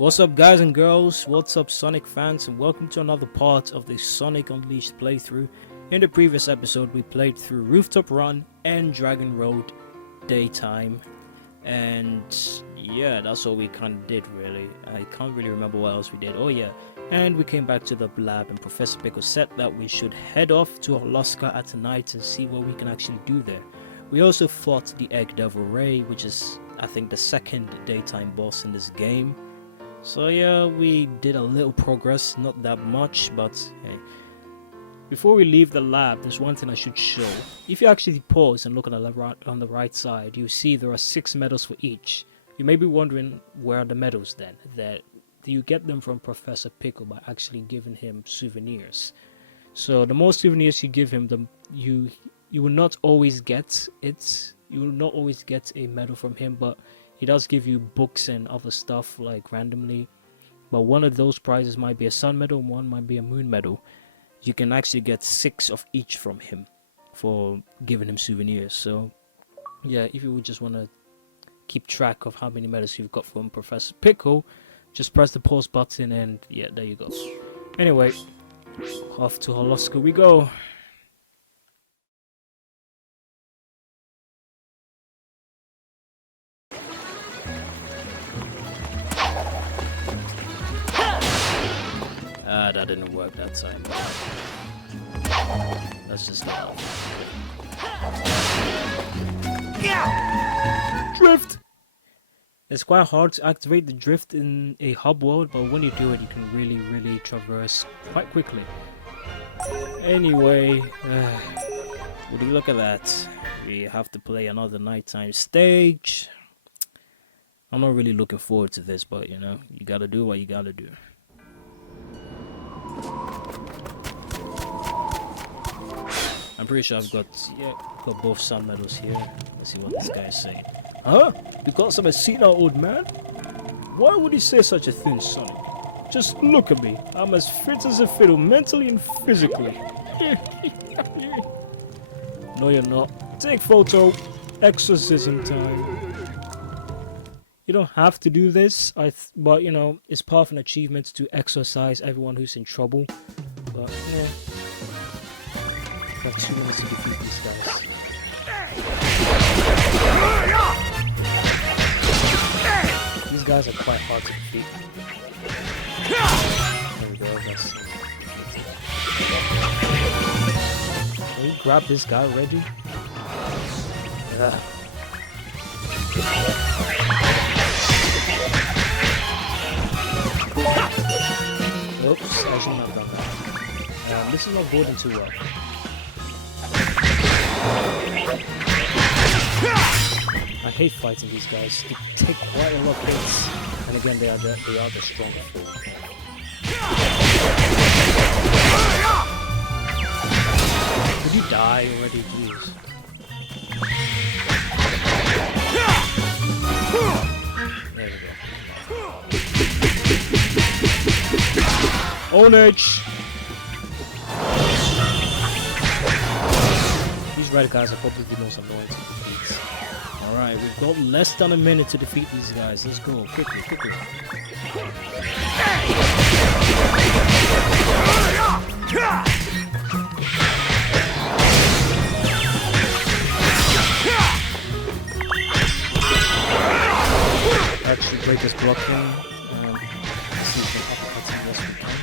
What's up, guys and girls? What's up, Sonic fans, and welcome to another part of the Sonic Unleashed playthrough. In the previous episode we played through Rooftop Run and Dragon Road Daytime, and yeah, that's all we kind of did really. I can't really remember what else we did. Oh yeah, and we came back to the lab and Professor Pickle said that we should head off to Alaska at night and see what we can actually do there. We also fought the Egg Devil Ray, which is I think the second daytime boss in this game. So yeah, we did a little progress, not that much, but hey. Before we leave the lab, there's one thing I should show. If you actually pause and look on the right side, you see there are 6 medals for each. You may be wondering, where are the medals then? Do you get them from Professor Pickle by actually giving him souvenirs? So the more souvenirs you give him, you will not always get it. You will not always get a medal from him, but he does give you books and other stuff like randomly. But one of those prizes might be a sun medal, one might be a moon medal. You can actually get 6 of each from him for giving him souvenirs. So yeah, if you would just want to keep track of how many medals you've got from Professor Pickle, just press the pause button and yeah, there you go. Anyway, off to Alaska we go. That didn't work that time. Let's just get off. Drift! It's quite hard to activate the drift in a hub world, but when you do it, you can really traverse quite quickly. Anyway, would you look at that? We have to play another nighttime stage. I'm not really looking forward to this, but you know, you gotta do what you gotta do. I'm pretty sure I've got both sun medals here. Let's see what this guy is saying. Huh? You got some senile old man? Why would he say such a thing, Sonic? Just look at me. I'm as fit as a fiddle, mentally and physically. No, you're not. Take photo. Exorcism time. You don't have to do this, but you know, it's part of an achievement to exorcise everyone who's in trouble. But yeah. Got 2 minutes to defeat these guys. These guys are quite hard to defeat. There we go, that's... Can you grab this guy already? Oops, I should not have done that. This is not boarding too well. I hate fighting these guys. They take quite a lot of hits, and again they are the stronger. Did you die already? Jeez. There we go. Onage! These red guys are probably the most annoying to defeat. Alright, we've got less than a minute to defeat these guys. Let's go. Quickly. Actually break this blocking and see if we can uppercut him. Yes, we can.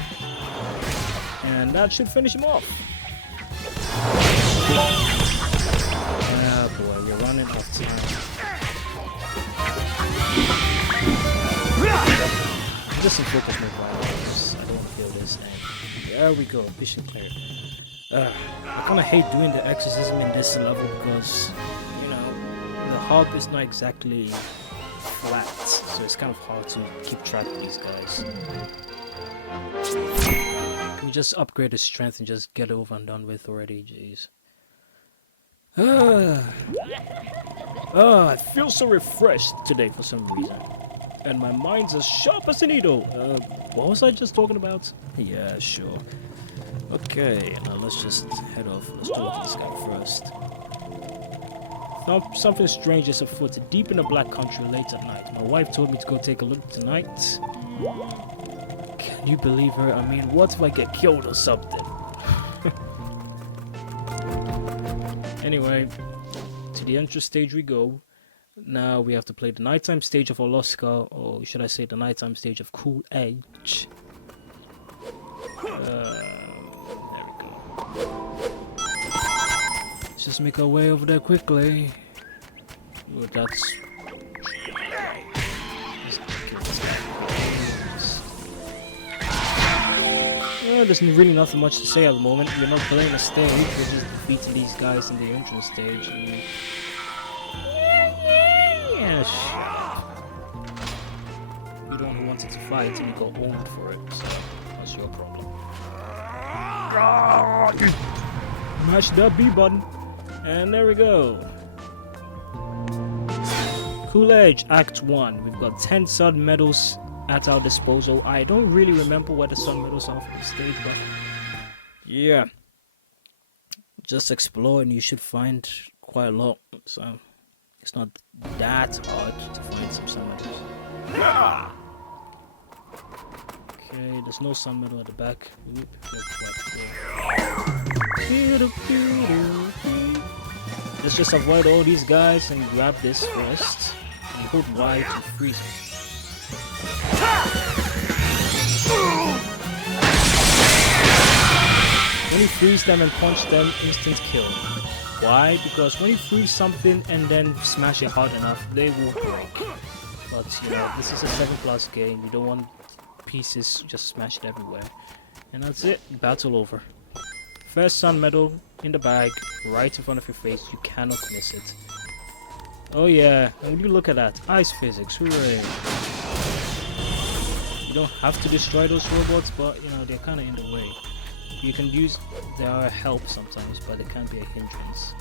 And that should finish him off. Ah boy, we're running out of time. Just some focus move violence. I don't want to feel this. And there we go, mission clear. I kind of hate doing the exorcism in this level because, you know, the hub is not exactly flat, so it's kind of hard to keep track of these guys. Can we just upgrade his strength and just get it over and done with already? Jeez. I feel so refreshed today for some reason. And my mind's as sharp as a needle. What was I just talking about? Yeah, sure. Okay, now let's just head off. Let's talk to this guy first. Something strange is afoot deep in the Black Country late at night. My wife told me to go take a look tonight. Can you believe her? I mean, what if I get killed or something? Anyway, to the entrance stage we go. Now we have to play the nighttime stage of Alaska, or should I say the nighttime stage of Cool Edge. There we go. Let's just make our way over there quickly. Oh, that's... there's really nothing much to say at the moment. We're not playing a stage, we're just defeating these guys in the entrance stage. And... you don't wanted to fight and you got owned for it, so that's your problem. Mash that B button, and there we go. Cool Edge Act 1. We've got 10 sun medals at our disposal. I don't really remember what the sun medals are for the stage, but yeah, just explore and you should find quite a lot, so it's not that hard to find some sun medals. Okay, there's no sun medal at the back. Oop, let's just avoid all these guys and grab this first. And hold Y to freeze. When you freeze them and punch them, instant kill. Why? Because when you freeze something and then smash it hard enough, they will break. But you know, this is a 7+ game. You don't want pieces just smashed everywhere. And that's it. Battle over. First sun medal in the bag, right in front of your face. You cannot miss it. Oh yeah, and when you look at that, ice physics, hooray! You don't have to destroy those robots, but you know, they're kind of in the way. You can use their help sometimes, but they can be a hindrance.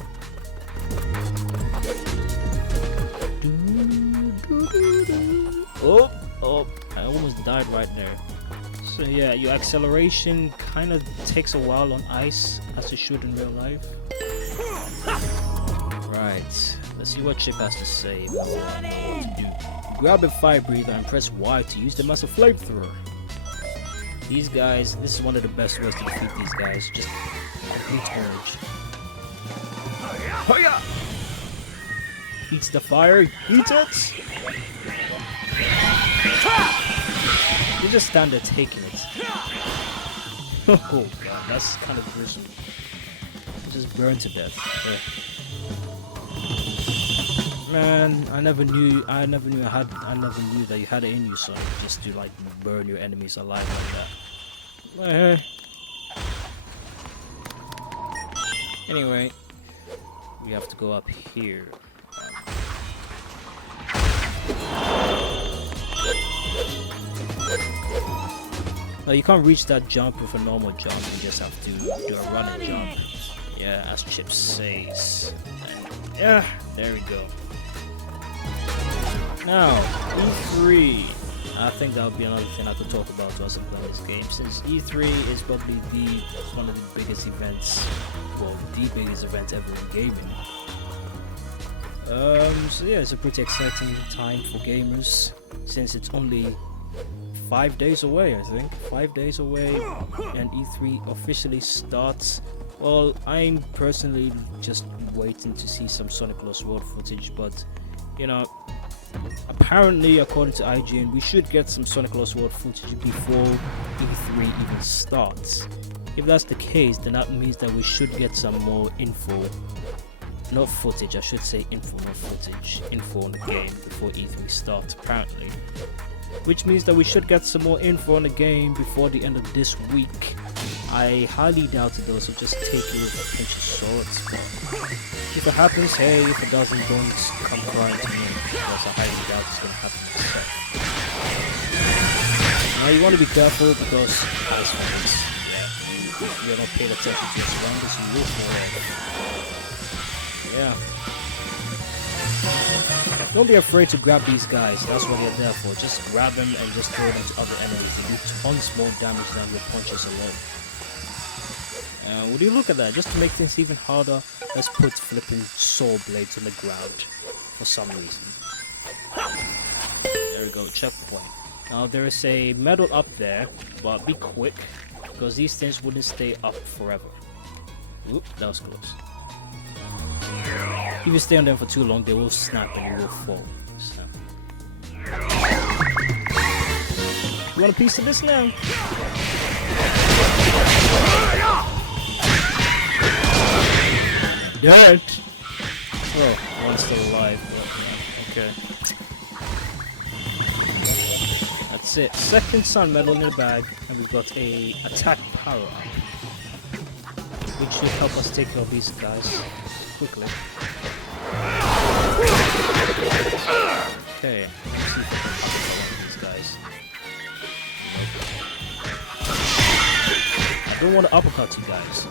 Oh, I almost died right there. So yeah, your acceleration kind of takes a while on ice, as it should in real life. Right, let's see what Chip has to say about what I know what to do. Grab a fire breather and press Y to use them as a flamethrower. These guys, this is one of the best ways to defeat these guys. Just complete urge. Hoya! Eats the fire, eat it! You just stand there taking it. Oh god, that's kind of gruesome. Just burn to death. Yeah. Man, I never knew that you had it in you, so just to like burn your enemies alive like that. Anyway, we have to go up here. Now you can't reach that jump with a normal jump, you just have to do a running jump. Yeah, as Chip says. And yeah, there we go. Now, E3. I think that would be another thing I could talk about as I play this game, since E3 is probably one of the biggest events, well, the biggest event ever in gaming. So yeah, it's a pretty exciting time for gamers, since it's only 5 days away, I think. 5 days away, and E3 officially starts. Well, I'm personally just waiting to see some Sonic Lost World footage, but, you know, apparently, according to IGN, we should get some Sonic Lost World footage before E3 even starts. If that's the case, then that means that we should get some more info. Not footage, I should say info, not footage. Info on the game before E3 starts, apparently. Which means that we should get some more info on the game before the end of this week. I highly doubt it though, so just take it with a pinch of salt. If it happens, hey, if it doesn't, don't come crying to me, because I highly doubt it's going to happen myself. Now you want to be careful, because ice physics, yeah, you're not paying attention to your surroundings, you will fall over. Yeah. Don't be afraid to grab these guys, that's what you're there for. Just grab them and just throw them to other enemies. They do tons more damage than your punches alone. Would you look at that? Just to make things even harder, let's put flipping saw blades on the ground for some reason. There we go, checkpoint. Now there is a medal up there, but be quick, because these things wouldn't stay up forever. Oop, that was close. If you stay on them for too long, they will snap and you will fall. So. You want a piece of this now? Dead! Oh, one's still alive, but okay. That's it. Second sun medal in the bag, and we've got a attack power up, which should help us take care of these guys quickly. Okay, let's see if I can uppercut these guys. I don't want to uppercut you guys.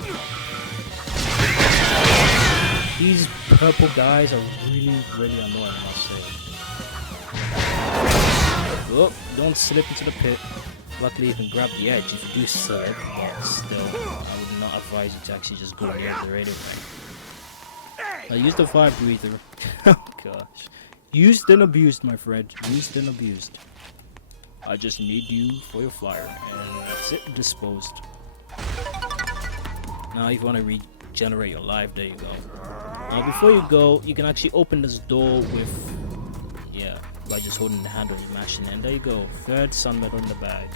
These purple guys are really annoying, I must say. Oh, don't slip into the pit. Luckily you can grab the edge if you do slip, but still, I would not advise you to actually just go near there anyway. I used the fire breather. Oh gosh. Used and abused, my friend. Used and abused. I just need you for your fire, and that's it, disposed. Now if you want to regenerate your life, there you go. Now before you go, you can actually open this door with, yeah, by just holding the handle and mashing it, and there you go. Third sun medal in the bag.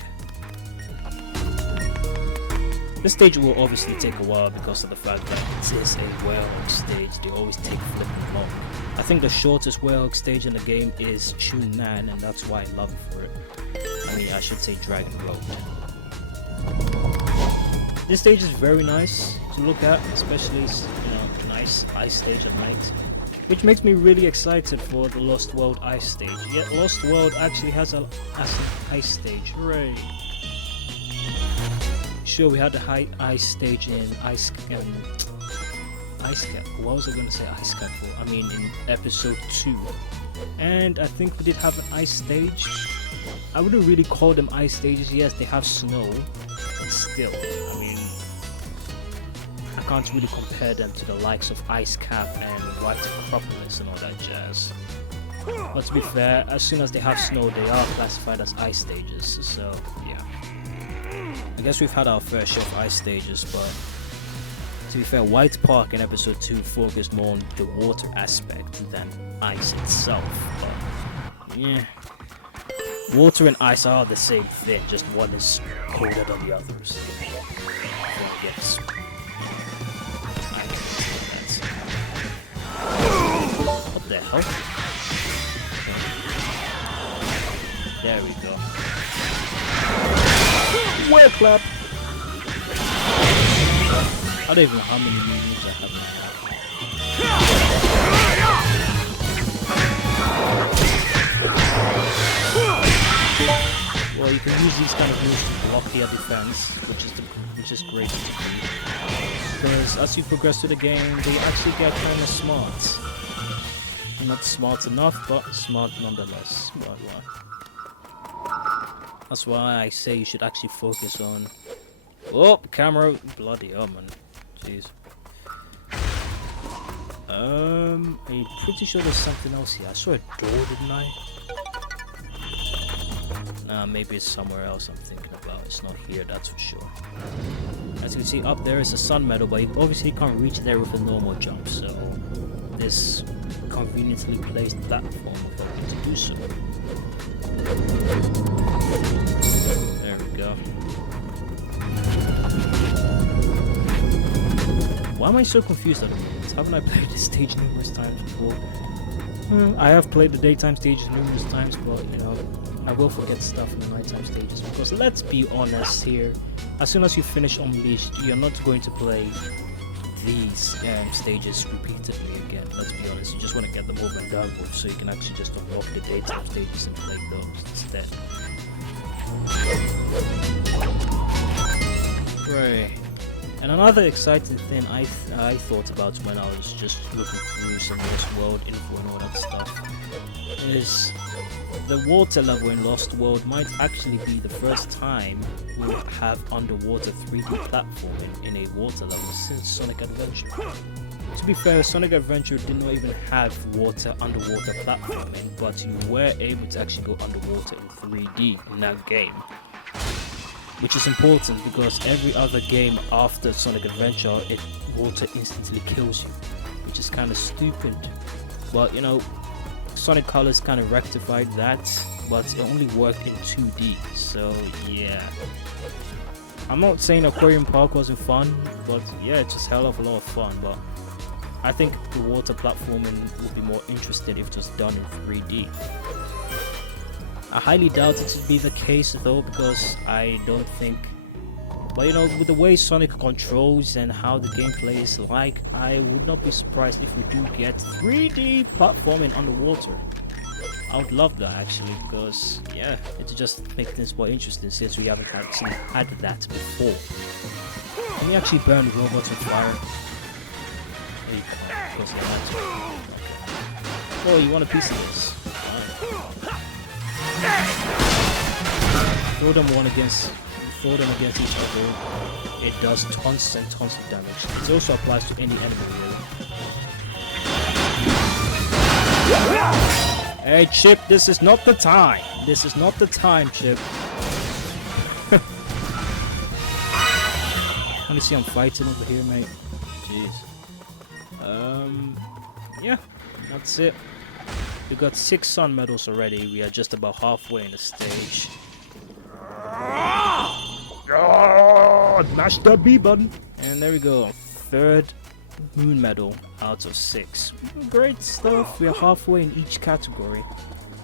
This stage will obviously take a while because of the fact that it is a Werehog stage. They always take flipping long. I think the shortest Werehog stage in the game is Chunan, and that's why I love it for it. I mean, I should say Dragon Road. This stage is very nice to look at, especially, you know, nice ice stage at night, which makes me really excited for the Lost World ice stage. Yet Lost World actually has an ice stage. Hooray! Sure, we had the high ice stage in Ice Cap. What was I going to say Ice Cap for? I mean in episode 2. And I think we did have an ice stage. I wouldn't really call them ice stages. Yes, they have snow, but still, I mean, I can't really compare them to the likes of Ice Cap and White Acropolis and all that jazz. But to be fair, as soon as they have snow, they are classified as ice stages, so yeah. I guess we've had our fair share of ice stages, but to be fair, White Park in episode 2 focused more on the water aspect than ice itself, but yeah. Water and ice are the same thing, just one is colder than the others. Yes. What the hell? There we go. Well clap! I don't even know how many moves I have now. Well, you can use these kind of moves to block their defense, which is great to do. Because as you progress through the game, they actually get kind of smart. Not smart enough, but smart nonetheless. That's why I say you should actually focus on... Oh, camera! Bloody hell, man. Jeez. I'm pretty sure there's something else here. I saw a door, didn't I? Nah, maybe it's somewhere else I'm thinking about. It's not here, that's for sure. As you can see, up there is a sun medal, but you obviously can't reach there with a normal jump, so this conveniently placed platform will help you to do so. There we go. Why am I so confused at the moment? Haven't I played this stage numerous times before? I have played the daytime stages numerous times, but you know, I will forget stuff in the nighttime stages because let's be honest here, as soon as you finish Unleashed, you're not going to play these stages repeatedly again. Let's be honest, you just want to get them over and done with so you can actually just unlock the daytime stages and play those instead. Right. And another exciting thing I thought about when I was just looking through some Lost World info and all that stuff is the water level in Lost World might actually be the first time we'll have underwater 3D platforming in a water level since Sonic Adventure. To be fair, Sonic Adventure did not even have underwater platforming, but you were able to actually go underwater in 3D in that game. Which is important because every other game after Sonic Adventure, water instantly kills you. Which is kind of stupid. But you know, Sonic Colors kind of rectified that, but it only worked in 2D, so yeah. I'm not saying Aquarium Park wasn't fun, but yeah, it's just hell of a lot of fun. But I think the water platforming would be more interesting if it was done in 3D. I highly doubt it to be the case though, because I don't think... But you know, with the way Sonic controls and how the gameplay is like, I would not be surprised if we do get 3D platforming underwater. I would love that actually, because yeah, it just makes things more interesting since we haven't actually had that before. Can we actually burn robots on fire? Oh, you can't, because they're not. Okay. Oh, you want a piece of this? Throw them against each other. It does tons and tons of damage. It also applies to any enemy really. Hey Chip, this is not the time. This is not the time, Chip. Let me see, I'm fighting over here, mate. Jeez. Yeah, that's it. We got 6 sun medals already. We are just about halfway in the stage. Mash the B button. And there we go. 3rd moon medal out of 6. Great stuff. We are halfway in each category.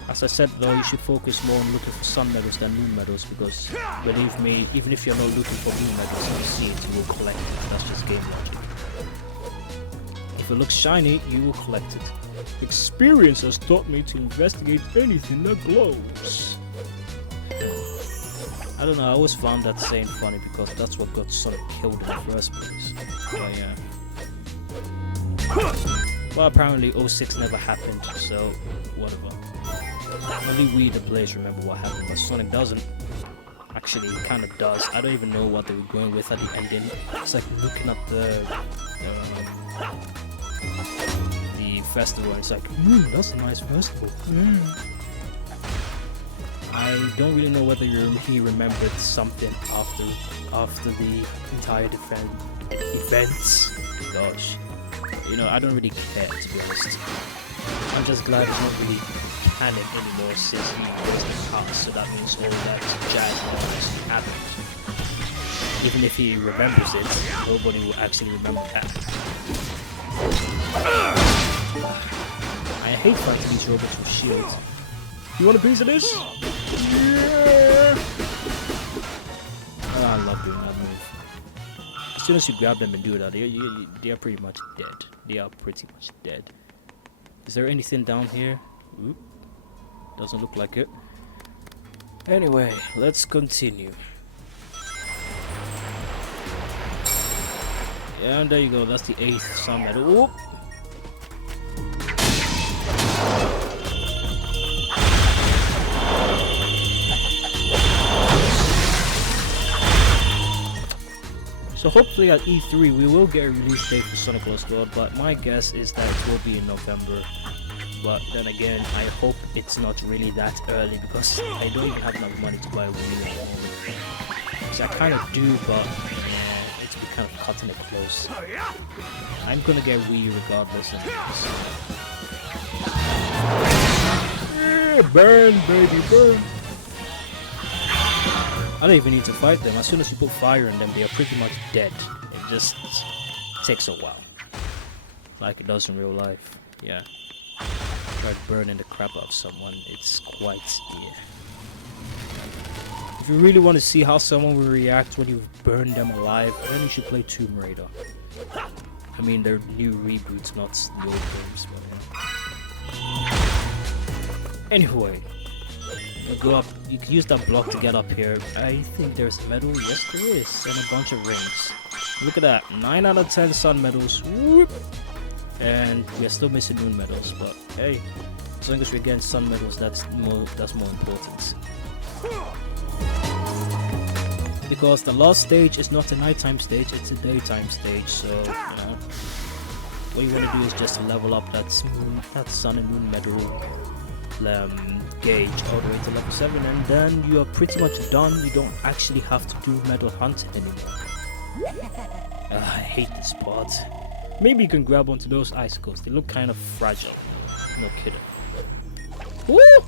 As I said though, you should focus more on looking for sun medals than moon medals, because believe me, even if you're not looking for moon medals, if you see it, you will collect it. That's just game logic. If it looks shiny, you will collect it. Experience has taught me to investigate anything that glows. I don't know, I always found that saying funny because that's what got Sonic killed in the first place. But yeah. Well, apparently 06 never happened, so whatever. Only we, the players, remember what happened, but Sonic doesn't. Actually, he kind of does. I don't even know what they were going with at the ending. It's like looking at the festival, and it's like, that's a nice festival. I don't really know whether he remembered something after the entire events. Gosh, you know, I don't really care, to be honest. I'm just glad it's not really canon anymore since he was in the past, so that means all that jazz knowledge happened. Even if he remembers it, nobody will actually remember that. I hate fighting these robots with shields. You want a piece of this? Yeah! Oh, I love doing that move. As soon as you grab them and do that, they are pretty much dead. They are pretty much dead. Is there anything down here? Oop. Doesn't look like it. Anyway, let's continue. Yeah, and there you go. That's the 8th sun medal. Oop. So hopefully at E3 we will get a release date for Sonic Lost World, but my guess is that it will be in November. But then again, I hope it's not really that early, because I don't even have enough money to buy a Wii at the moment. So I kind of do, but it's be kind of cutting it close. I'm gonna get Wii regardless. Burn, baby, burn! I don't even need to fight them. As soon as you put fire in them, they are pretty much dead. It just takes a while. Like it does in real life. Yeah. Try burning the crap out of someone. It's quite... yeah. If you really want to see how someone will react when you burn them alive, then you should play Tomb Raider. I mean, they're new reboots, not the old games. But, yeah. Anyway. Go up. You can use that block to get up here. I think there's a medal. Yes, there is. And a bunch of rings. Look at that. 9 out of 10 sun medals. Whoop. And we're still missing moon medals. But hey, as long as we're getting sun medals, that's more important. Because the last stage is not a nighttime stage, it's a daytime stage. So, you know, what you want to do is just level up that Sun and Moon medal gauge all the way to level 7, and then you are pretty much done. You don't actually have to do medal hunting anymore. I hate this part. Maybe you can grab onto those icicles. They look kind of fragile. No kidding. Woo!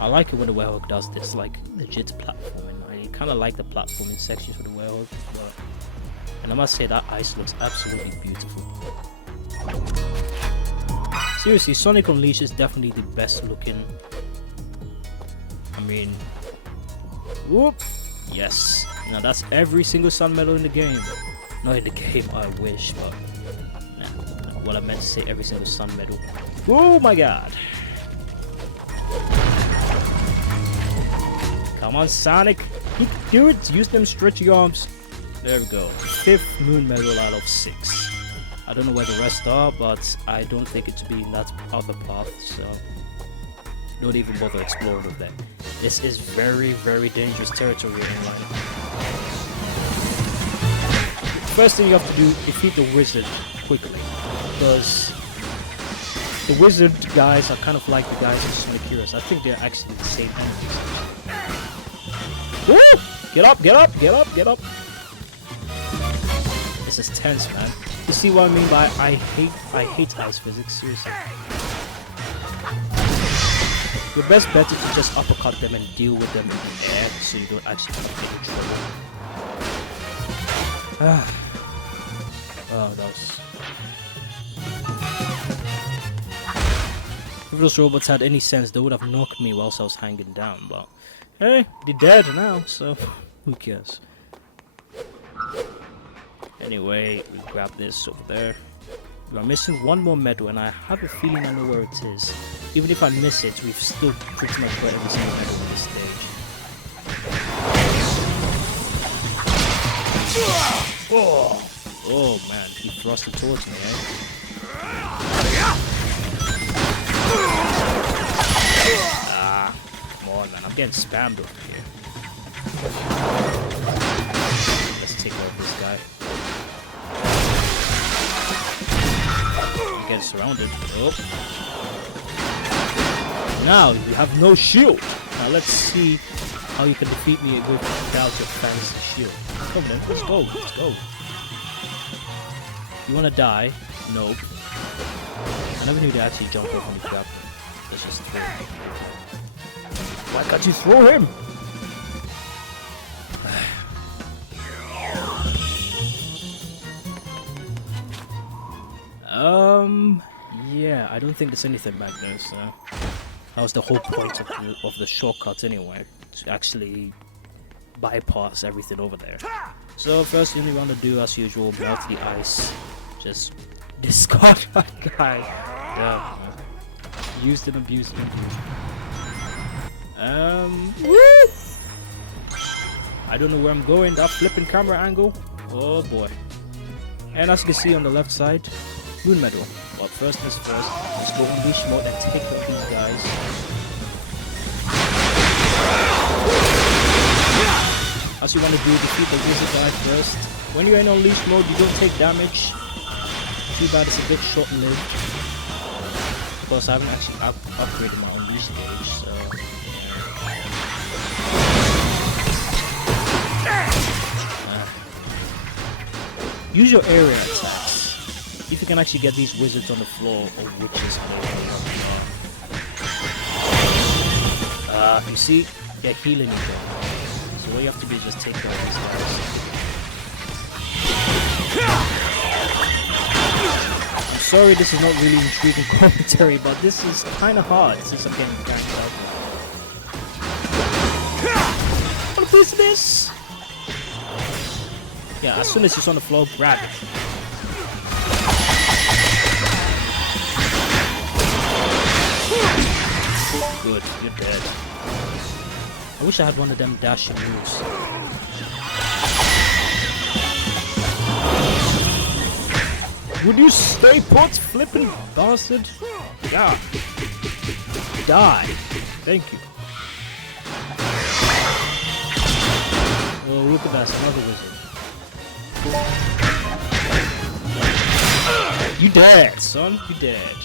I like it when the werewolf does this, like legit platforming. I kind of like the platforming sections for the werewolf as well. And I must say that ice looks absolutely beautiful. Seriously, Sonic Unleashed is definitely the best looking. I mean, whoop! Yes. Now that's every single sun medal in the game. Not in the game, I wish, but nah. What I meant to say, every single sun medal. Oh my god! Come on, Sonic! You can do it! Use them stretchy arms. There we go. 5th moon medal out of 6. I don't know where the rest are, but I don't think it to be in that other path, so don't even bother exploring with that. This is very, very dangerous territory online. First thing you have to do, defeat the wizard quickly, because the wizard guys are kind of like the guys in Sonic Heroes. I think they're actually the same enemies. Woo! Get up, get up, get up, get up! This is tense, man. You see what I mean by I hate ice physics, seriously. Your best bet is to just uppercut them and deal with them in the air so you don't actually get in trouble. Oh, that was... If those robots had any sense, they would have knocked me whilst I was hanging down, but hey, they're dead now, so who cares? Anyway, we grab this over there. We are missing one more medal, and I have a feeling I know where it is. Even if I miss it, we've still pretty much got every single medal on this stage. Oh man, he thrust it towards me, eh? Ah, come on, man, I'm getting spammed over here. Let's take out this guy. I'm getting surrounded. Oh. Now you have no shield. Now let's see how you can defeat me without your fancy shield. Come on, then, let's go. Let's go. You wanna die? Nope. I never knew they actually jump off when you grab them. Let's just throw him. Why can't you throw him? Yeah, I don't think there's anything back there, so that was the whole point of the shortcut anyway, to actually bypass everything over there. So first thing we want to do, as usual, melt the ice. Just discard that guy. Yeah. Used and abused and abused. Woo! I don't know where I'm going. That flipping camera angle. Oh boy. And as you can see on the left side, moon medal. But first things first, let's go unleash mode and take out these guys. As you want to do, defeat the wizard guy first. When you're in unleash mode, you don't take damage. Too bad it's a bit short-lived. Because I haven't actually upgraded my unleash gauge, so use your area attacks. If you can actually get these wizards on the floor, or witches, you see, they're healing you there. So what you have to do is just take care of these guys. I'm sorry this is not really intriguing commentary, but this is kind of hard since I'm getting cracked out. What a piece of this! Yeah, as soon as it's on the floor, grab it. Good, you're dead. I wish I had one of them dashing moves. Would you stay put, flippin' bastard? Yeah. Die. Thank you. Oh, look at that, another wizard. You dead, son. You dead.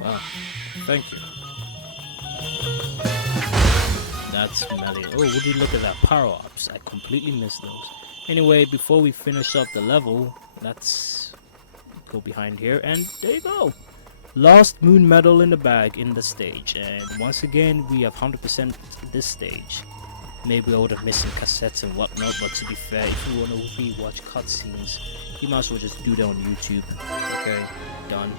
Wow. Thank you. That's melee. Oh, would you look at that? Power-ups. I completely missed those. Anyway, before we finish up the level, let's go behind here, and there you go. Last moon medal in the bag in the stage, and once again we have 100% this stage. Maybe I would have missed some cassettes and whatnot, but to be fair, if you want to rewatch cutscenes, you might as well just do that on YouTube. Okay, done.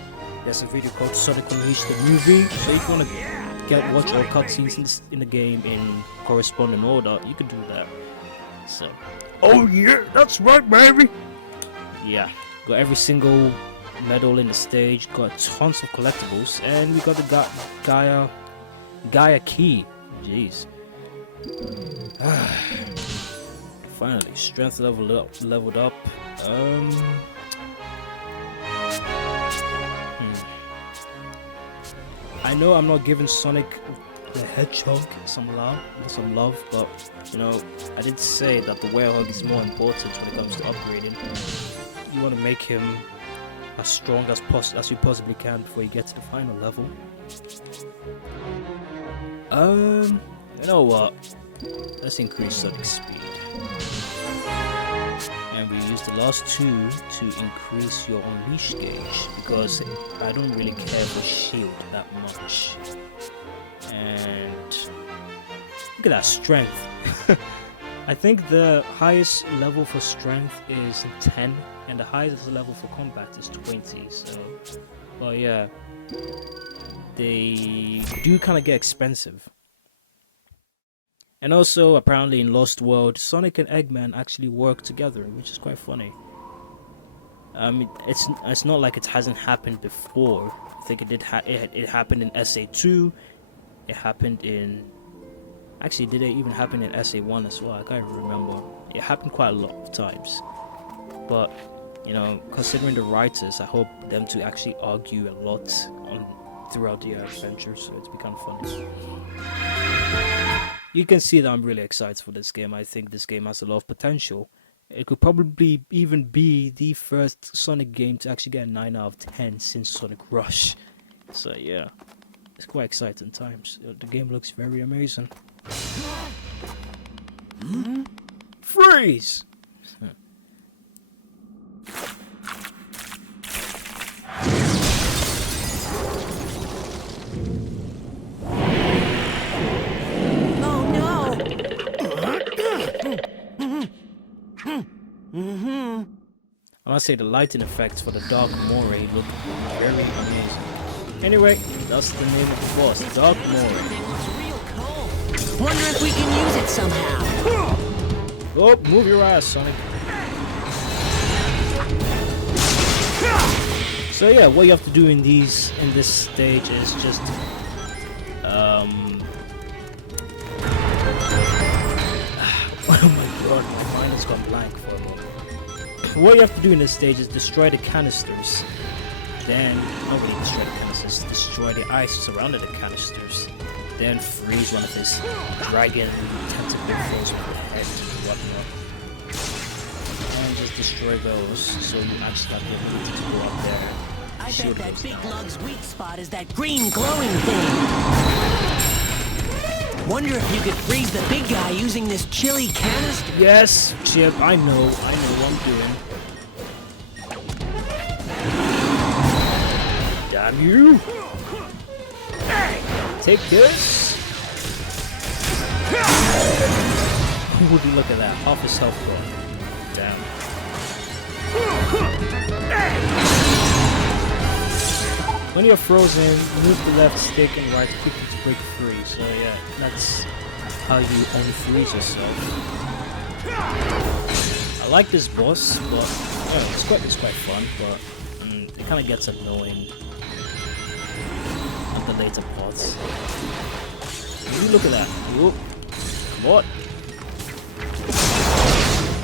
There's a video called Sonic Unleashed the movie, so if you want to watch all cutscenes in the game in corresponding order, you can do that. So, oh yeah, that's right, baby. Yeah, got every single medal in the stage, got tons of collectibles, and we got the Gaia key. Jeez. Finally, strength leveled up. I know I'm not giving Sonic the Hedgehog some love, but you know, I did say that the Werehog is more important when it comes to upgrading. You want to make him as strong as you possibly can before you get to the final level. You know what? Let's increase Sonic's speed. And we use the last two to increase your unleash gauge, because I don't really care for shield that much. And look at that strength. I think the highest level for strength is 10, and the highest level for combat is 20. So, well, yeah, they do kind of get expensive. And also, apparently in Lost World, Sonic and Eggman actually work together, which is quite funny. It's not like it hasn't happened before. I think it happened in SA2. It happened in... Actually, did it even happen in SA1 as well? I can't even remember. It happened quite a lot of times. But, you know, considering the writers, I hope them to actually argue a lot throughout the adventure, so it's become funny. You can see that I'm really excited for this game. I think this game has a lot of potential. It could probably even be the first Sonic game to actually get a 9 out of 10 since Sonic Rush. So yeah, it's quite exciting times. The game looks very amazing. Freeze! I must say the lighting effects for the Dark Moray look very amazing. Anyway, that's the name of the boss, Dark Moray. Wonder if we can use it somehow. Oh, move your ass, Sonic. So yeah, what you have to do in this stage is just oh my god, my mind has gone blank for a moment. What you have to do in this stage is destroy the canisters. Then, not really destroy the canisters, destroy the ice surrounding the canisters. Then freeze one of his dragon tentacle foes with your head and whatnot. And just destroy those so you actually have the ability to go up there. I bet that big lug's weak spot is that green glowing thing. Wonder if you could freeze the big guy using this chili canister. Yes, Chip, I know what I'm doing. Damn you! Take this! Would you look at that? Half his health gone. Damn. When you're frozen, move the left stick and right quickly to break free. So yeah, that's how you unfreeze yourself. I like this boss, but it's quite fun, but it kind of gets annoying at the later parts. You look at that. Whoop. What?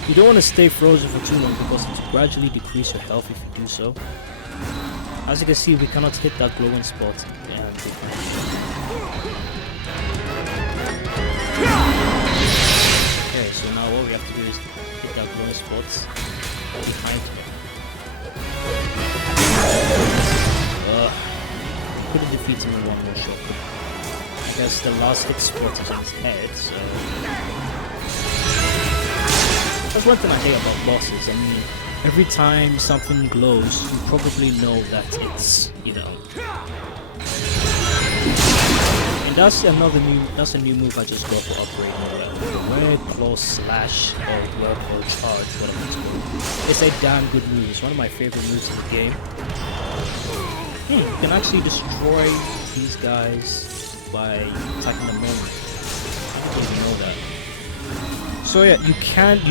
You don't want to stay frozen for too long because it will gradually decrease your health if you do so. As you can see, we cannot hit that glowing spot. Okay, so now all we have to do is hit that glowing spot. behind him. Could have defeated him in one more shot. I guess the last hit spot is in his head, so... That's one thing I hate about bosses. I mean, every time something glows, you probably know that it's, you know... And that's a new move I just got for upgrading. Red Claw Slash or Charge, whatever it's called. It's a damn good move. It's one of my favorite moves in the game. You can actually destroy these guys by attacking them normally. I didn't even know that. So yeah, you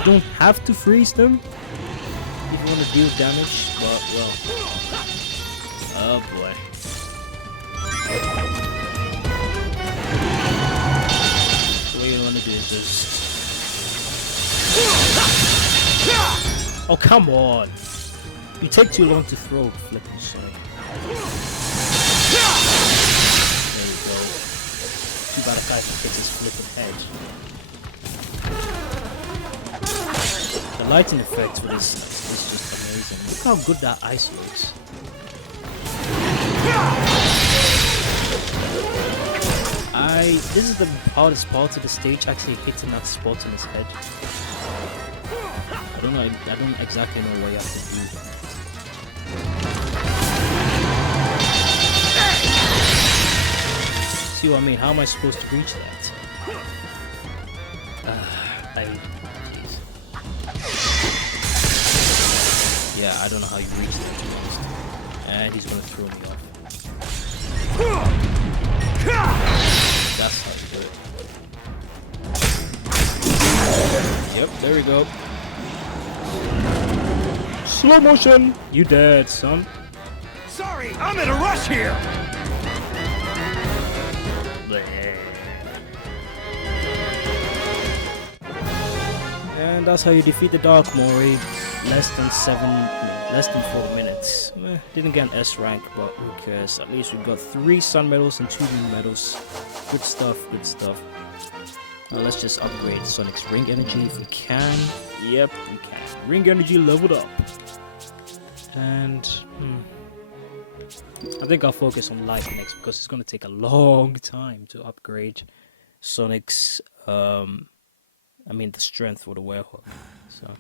don't have to freeze them if you want to deal damage, but well. Oh boy. What you want to do is just... Oh come on! You take too long to throw flipping Sonic. There you go. Too bad a guy hits his flipping head. The lighting effect for this is just amazing. Look how good that ice looks. This is the hardest part of the stage, actually hitting that spot in his head. I don't exactly know what you have to do. See what I mean? How am I supposed to reach that? Jeez. Yeah, I don't know how you reach that, to be honest. And he's gonna throw me off. That's how you do it. Yep, there we go. Slow motion! You dead, son. Sorry, I'm in a rush here! And that's how you defeat the Dark Moray. Less than 4 minutes. Didn't get an S rank, but who cares? At least we got 3 sun medals and 2 moon medals. Good stuff, good stuff. Now let's just upgrade Sonic's ring energy if we can. Yep, we can. Ring energy leveled up. And I think I'll focus on life next because it's going to take a long time to upgrade Sonic's the strength for the werewolf. So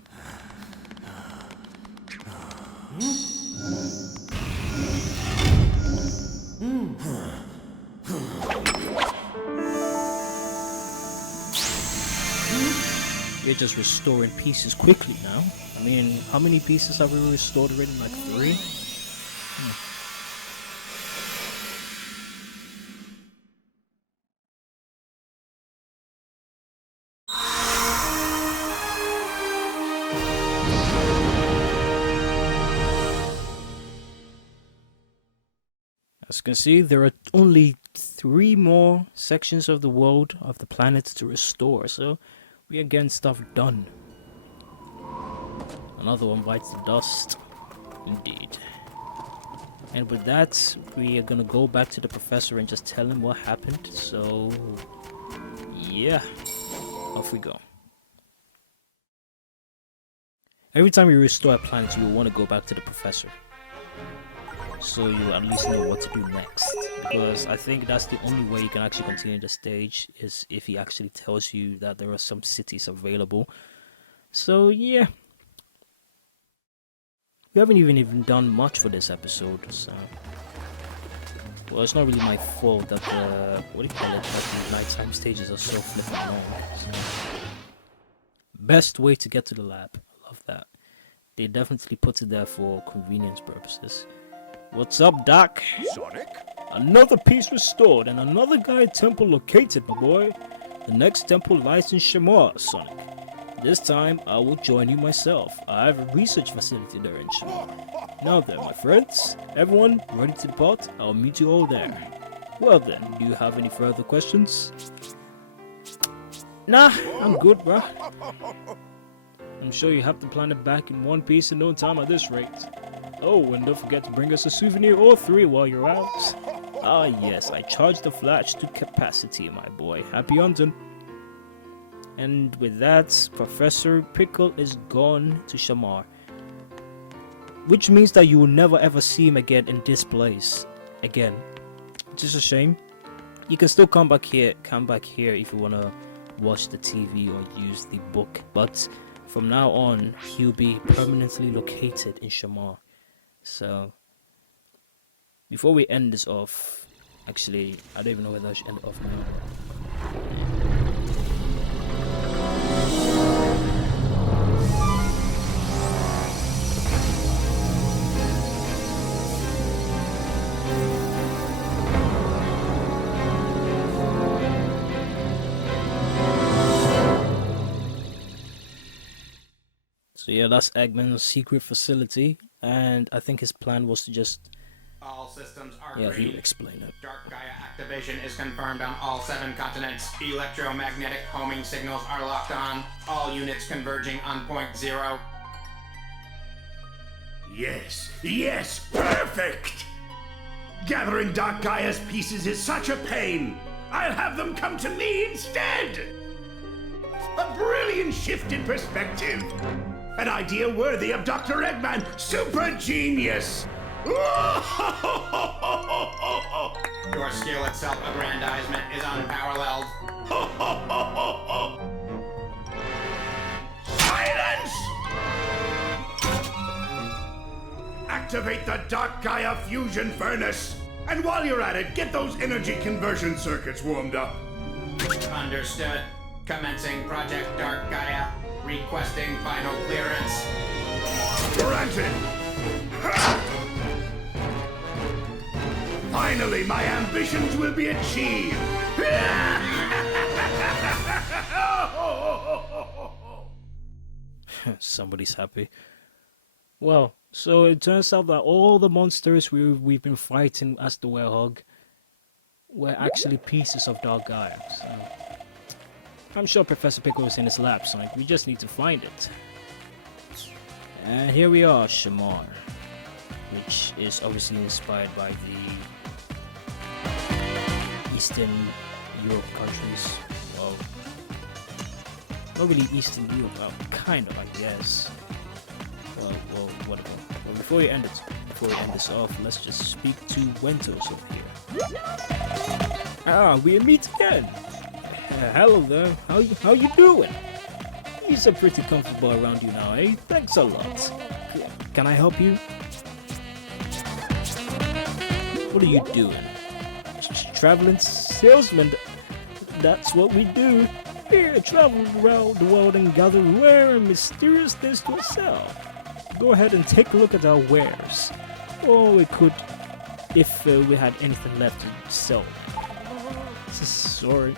we're just restoring pieces quickly now. I mean, how many pieces have we restored already? Like 3? As you can see, there are only 3 more sections of the world, of the planet to restore, so we are getting stuff done. Another one bites the dust. Indeed. And with that, we are gonna go back to the professor and just tell him what happened. So, yeah, off we go. Every time you restore a planet, you will want to go back to the professor, so you at least know what to do next. Because I think that's the only way you can actually continue the stage, is if he actually tells you that there are some cities available. So yeah. We haven't even done much for this episode, so... Well, it's not really my fault that the... What do you call it? That the nighttime stages are so flipping long. So. Best way to get to the lab. I love that. They definitely put it there for convenience purposes. What's up, Doc? Sonic? Another piece restored and another guide temple located, my boy. The next temple lies in Shamar, Sonic. This time, I will join you myself. I have a research facility there in Shamar. Now then, my friends, everyone ready to depart? I'll meet you all there. Well then, do you have any further questions? Nah, I'm good, bruh. I'm sure you have the planet back in one piece in no time at this rate. Oh, and don't forget to bring us a souvenir or 3 while you're out. Ah yes, I charged the flash to capacity, my boy. Happy hunting. And with that, Professor Pickle is gone to Shamar. which means that you will never ever see him again in this place again. Which is a shame. You can still come back here if you wanna watch the TV or use the book, but from now on he'll be permanently located in Shamar. So before we end this off, actually I don't even know whether I should end it off now. So yeah, that's Eggman's secret facility, and I think his plan was to just... All systems are Yeah, green. he'll explain it. Dark Gaia activation is confirmed on all 7 continents. Electromagnetic homing signals are locked on. All units converging on point 0. Yes, yes, perfect! Gathering Dark Gaia's pieces is such a pain. I'll have them come to me instead! A brilliant shift in perspective. An idea worthy of Dr. Eggman. Super genius! Your skill at self-aggrandizement is unparalleled. Silence! Activate the Dark Gaia fusion furnace. And while you're at it, get those energy conversion circuits warmed up. Understood. Commencing Project Dark Gaia. Requesting final clearance. Granted. Ha! Finally, my ambitions will be achieved. Somebody's happy. Well, so it turns out that all the monsters we've been fighting as the Werehog were actually pieces of Dark Gaia. So I'm sure Professor Pickle is in his lab, Sonic. We just need to find it. And here we are, Shamar, which is obviously inspired by the Eastern Europe countries. Well, not really Eastern Europe, kind of, I guess. Well, whatever. Well, before we end this off, let's just speak to Wentos over here. Ah, we meet again. Hello there. How you doing? You seem pretty comfortable around you now, eh? Thanks a lot. Can I help you? What are you doing? Traveling salesman. That's what we do. Here, travel around the world and gather rare and mysterious things to sell. Go ahead and take a look at our wares. Or we could, if we had anything left to sell. Sorry.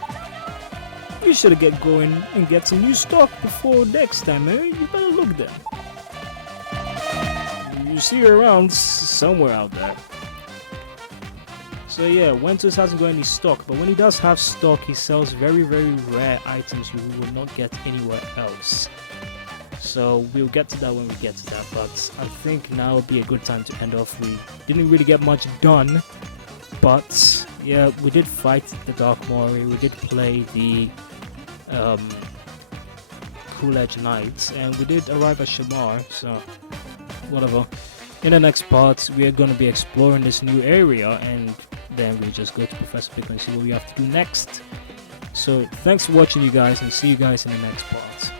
You should get going and get some new stock before next time, eh? You better look then. You see her around somewhere out there. So yeah, Wentos hasn't got any stock, but when he does have stock, he sells very, very rare items you will not get anywhere else. So we'll get to that when we get to that, but I think now would be a good time to end off. We didn't really get much done, but yeah, we did fight the Dark Moray, we did play the Cool Edge Knights, and we did arrive at Shamar, so whatever. In the next part, we are going to be exploring this new area, and then we'll just go to Professor Pickle and see what we have to do next. So thanks for watching, you guys, and see you guys in the next part.